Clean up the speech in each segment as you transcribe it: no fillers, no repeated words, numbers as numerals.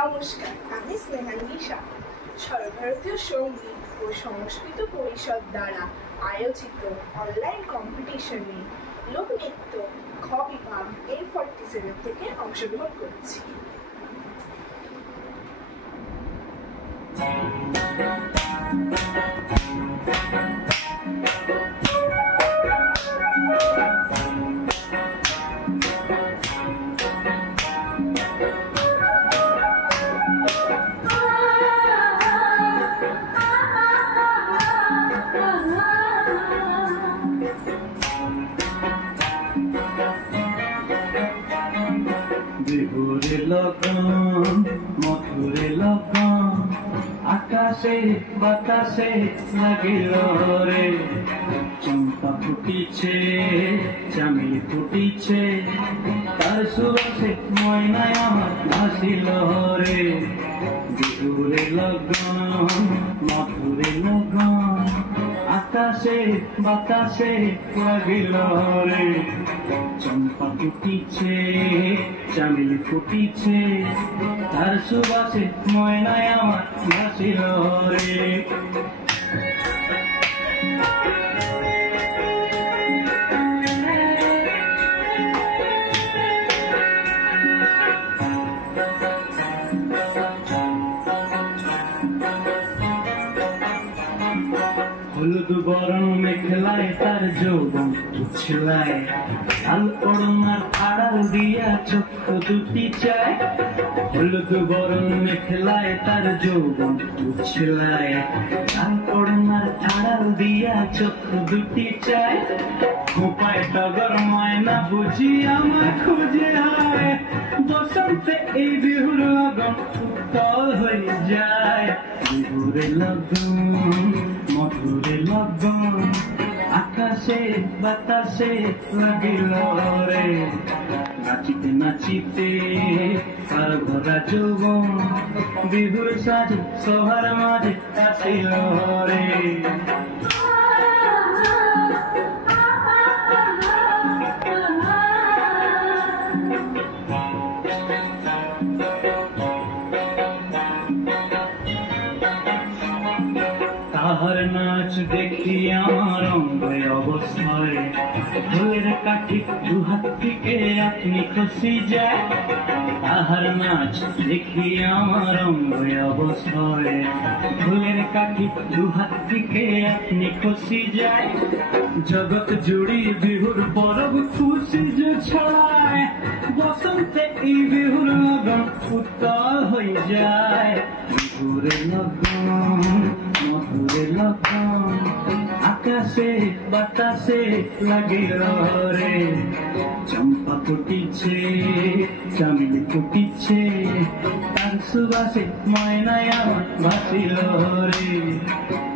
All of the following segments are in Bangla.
নমস্কার, আমি স্নেহাঙ্গী শাহ। সর্বভারতীয় সঙ্গীত ও সংস্কৃত পরিষদ দ্বারা আয়োজিত অনলাইন কম্পিটিশনে লোকনৃত্য খ বিভাগ A47 থেকে অংশগ্রহণ করছি। বিহুরে লগন মধুরে লগন আকাশে বাতাসে লাগিল রে, চম্পা ফুটিছে চামেলি ফুটিছে, তার সুবাসে ময়নায় আমার ভাসিল রে। বিহুরে লগন মধুরে লগন আকাশে বাতাসে লাগিল রে, চম্পা ফুটিছে চামেলি ফুটিছে, তার সুবাসে ময়নায় আমার ভাসিল রে। হলুদ বরণ মেখলায় তার যৌবন উছলায়, লাল ওড়নার আড়াল দিয়া চক্ষু দুটি চায়। হলুদ বরণ মেখলায় তার যৌবন উছলায়, লাল ওড়নার আড়াল দিয়া চক্ষু দুটি চায়। খোপায় টগর ময়না বুঝি আমার খুঁজে আয়, বসন্তে এই বিহুর লগন উত্তল হয়ে যায়। বিহুরে লগন মধুরে লগন আকাশে বাতাসে লাগিল রে, নাচিতে নাচিতে তার ভরা যৌবন বিহুর সাজে সবার মাঝে আসিল রে। তাহার নাচ দেখি আমার অঙ্গে অবস্থায়, ফুলের কাঠি দু হাত থেকে আপনি খসি যায়। তাহার নাচ দেখি আমার অঙ্গে অবস্থায়, ফুলের কাঠি দু হাত থেকে আপনি খসি যায়। জগৎ জুড়ি বিহুর পরব খুশি যে ছড়ায়, বসন্তে এই বিহুর লগন উত্তল হয়ে যায়। বিহুরে লগন মধুরে লগন আকাশে বাতাসে লাগিল রে, চম্পা ফুটিছে চামেলি ফুটিছে, তার সুবাসে ময়নায় আমার ভাসিল রে।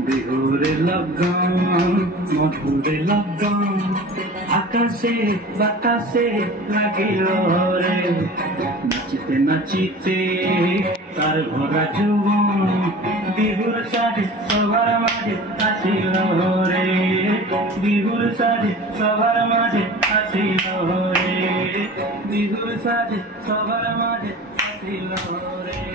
বিহুরে লগন মধুরে লগন আকাশে বাতাসে লাগিল রে, নাচিতে নাচিতে তার ভরা যৌবন বিহুর সাজে সবার মাঝে আসিল রে। বিহুর সাজে সবার মাঝে আসিল রে, বিহুর সাজে সবার মাঝে আসিল রে।